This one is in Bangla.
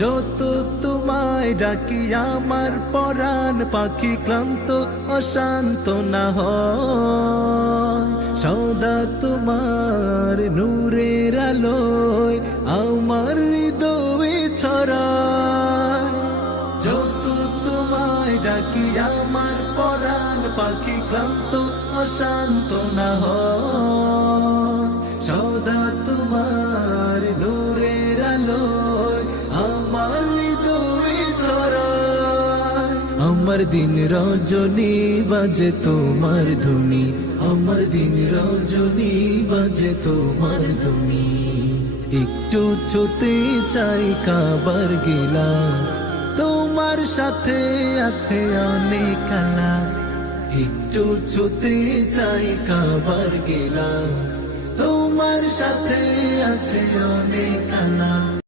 যত তোমায় ডাকি আমার পরাণ পাখি ক্লান্ত অশান্ত না হয়, সদা তোমার নূরের আলোয় আমার হৃদয়ে ছড়ায়। যত তোমায় ডাকি আমার পরাণ পাখি ক্লান্ত অশান্ত না হয়, সদা তোমার নূরের আলোয় আমার হৃদয়ে ছড়ায়। আমার দিন রজনী বাজে তোমার ধুনি, আমার দিন রজনী বাজে তোমার ধুনি। একটু ছুতে চাই কাবার গিলাফ, তোমার সাথে আছে অনেক আলাপ। একটু ছুতে চাই কাবার গিলাফ, তোমার সাথে আছে অনেক আলাপ।